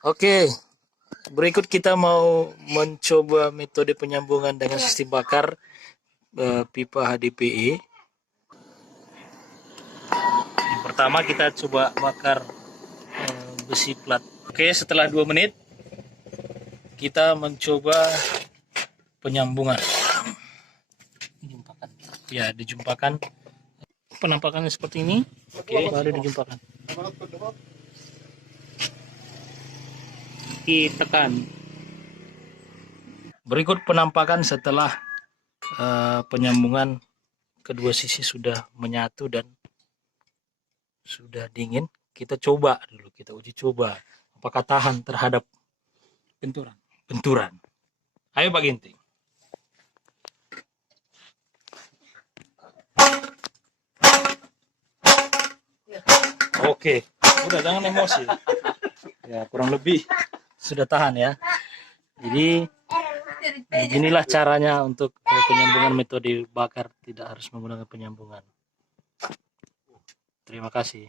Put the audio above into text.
Oke, berikut kita mau mencoba metode penyambungan dengan sistem bakar pipa HDPE. Yang pertama kita coba bakar besi plat. Oke, setelah 2 menit kita mencoba penyambungan. Ya, dijumpakan. Penampakannya seperti ini. Oke, baru dijumpakan. Ditekan. Berikut penampakan setelah penyambungan kedua sisi sudah menyatu dan sudah dingin. Kita coba dulu, kita uji coba apakah tahan terhadap benturan. Ayo Pak Ginting. Oke, udah jangan emosi. Ya, kurang lebih sudah tahan ya. Jadi inilah caranya untuk penyambungan metode bakar, tidak harus menggunakan penyambungan. Terima kasih.